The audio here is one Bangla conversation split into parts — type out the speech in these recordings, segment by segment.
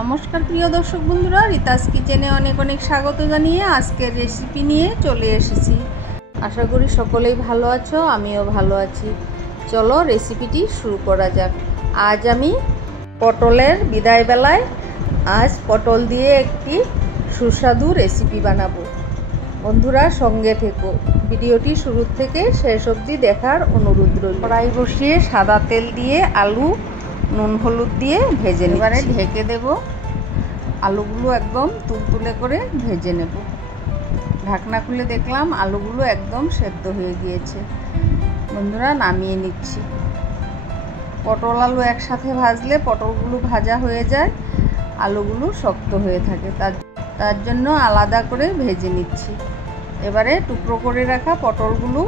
নমস্কার প্রিয় দর্শক বন্ধুরা, রিতাস কিচেনে অনেক অনেক স্বাগত জানিয়ে আজকের রেসিপি নিয়ে চলে এসেছি। আশা করি সকলেই ভালো আছো, আমিও ভালো আছি। চলো রেসিপিটি শুরু করা যাক। আজ আমি পটলের বিদায় বেলায় পটল দিয়ে একটি সুস্বাদু রেসিপি বানাবো। বন্ধুরা সঙ্গে থেকো, ভিডিওটি শুরু থেকে শেষ অবধি দেখার অনুরোধ রইল। কড়াই বসিয়ে সাদা তেল দিয়ে আলু নুন হলুদ দিয়ে ভেজে এবারে ঢেকে দেব। আলুগুলো একদম তুলতুলে করে ভেজে নেব। ঢাকনা খুলে দেখলাম আলুগুলো একদম সেদ্ধ হয়ে গিয়েছে। বন্ধুরা নামিয়ে নিচ্ছি। পটল আলু একসাথে ভাজলে পটলগুলো ভাজা হয়ে যায়, আলুগুলো শক্ত হয়ে থাকে, তার জন্য আলাদা করে ভেজে নিচ্ছি। এবারে টুকরো করে রাখা পটলগুলো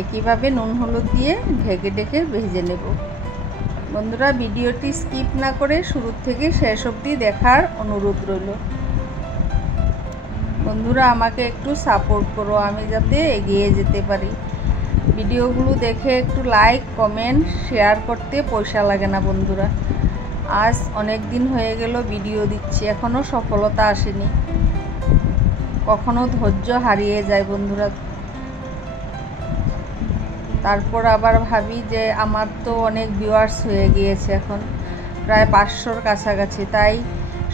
একইভাবে নুন হলুদ দিয়ে ঢেকে ঢেকে ভেজে নেব। বন্ধুরা ভিডিওটি স্কিপ না করে শুরু থেকে শেষ অবধি দেখার অনুরোধ রইল। বন্ধুরা আমাকে একটু সাপোর্ট করো, আমি যাতে এগিয়ে যেতে পারি। ভিডিওগুলো দেখে একটু লাইক কমেন্ট শেয়ার করতে পয়সা লাগে না বন্ধুরা। আজ অনেক দিন হয়ে গেল ভিডিও দিচ্ছি, এখনও সফলতা আসেনি। কখনো ধৈর্য হারিয়ে যায় বন্ধুরা। তারপর আবার ভাবি যে আমার তো অনেক ভিউয়ার্স হয়ে গিয়েছে, এখন প্রায় 500-র কাছাকাছি, তাই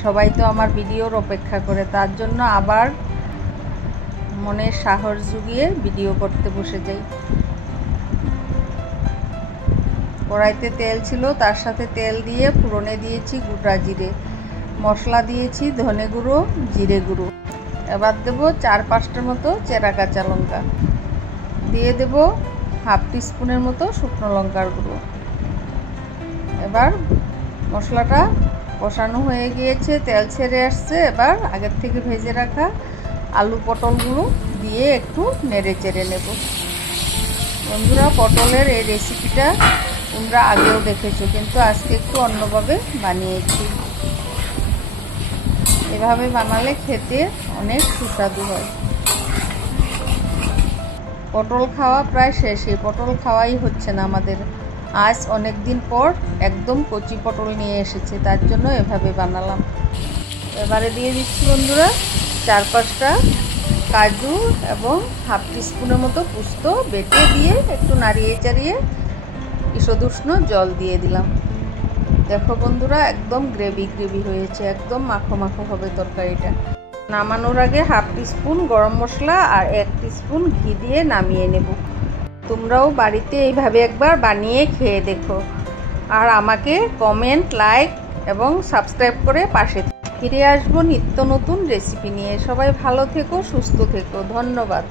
সবাই তো আমার ভিডিওর অপেক্ষা করে। তার জন্য আবার মনের সাহস জুগিয়ে ভিডিও করতে বসে যাই। কড়াইতে তেল ছিল, তার সাথে তেল দিয়ে ফোড়নে দিয়েছি গোটা জিরে, মশলা দিয়েছি ধনে গুঁড়ো জিরে গুঁড়ো। এবার দেবো 4-5টার মতো চেরা কাঁচা লঙ্কা, দিয়ে দেবো 1/2 টিস্পুনের মতো শুকনো লঙ্কার গুঁড়ো। এবার মশলাটা কষানো হয়ে গিয়েছে, তেল ছেড়ে আসছে। এবার আগের থেকে ভেজে রাখা আলু পটলগুলো দিয়ে একটু নেড়ে চেড়ে নেব। বন্ধুরা পটলের এই রেসিপিটা তোমরা আগেও দেখেছো, কিন্তু আজকে একটু অন্যভাবে বানিয়েছি। এভাবে বানালে খেতে অনেক সুস্বাদু হয়। পটল খাওয়া প্রায় শেষই, পটল খাওয়াই হচ্ছে না আমাদের। আজ অনেক দিন পর একদম কচি পটল নিয়ে এসেছে, তার জন্য এভাবে বানালাম। এবারে দিয়ে দিচ্ছি বন্ধুরা 4-5টা কাজু এবং 1/2 টিস্পুনের মতো পোস্ত বেটে দিয়ে একটু নাড়িয়ে চাড়িয়ে ঈষদুষ্ণ জল দিয়ে দিলাম। দেখো বন্ধুরা একদম গ্রেভি গ্রেভি হয়েছে, একদম মাখো মাখো হবে তরকারিটা। নামানোর আগে 1/2 টিস্পুন গরম মশলা আর 1 টিস্পুন ঘি দিয়ে নামিয়ে নেব। তোমরাও বাড়িতে এইভাবে একবার বানিয়ে খেয়ে দেখো, আর আমাকে কমেন্ট লাইক এবং সাবস্ক্রাইব করে পাশে ফিরে আসবো নিত্য নতুন রেসিপি নিয়ে। সবাই ভালো থেকো, সুস্থ থেকো, ধন্যবাদ।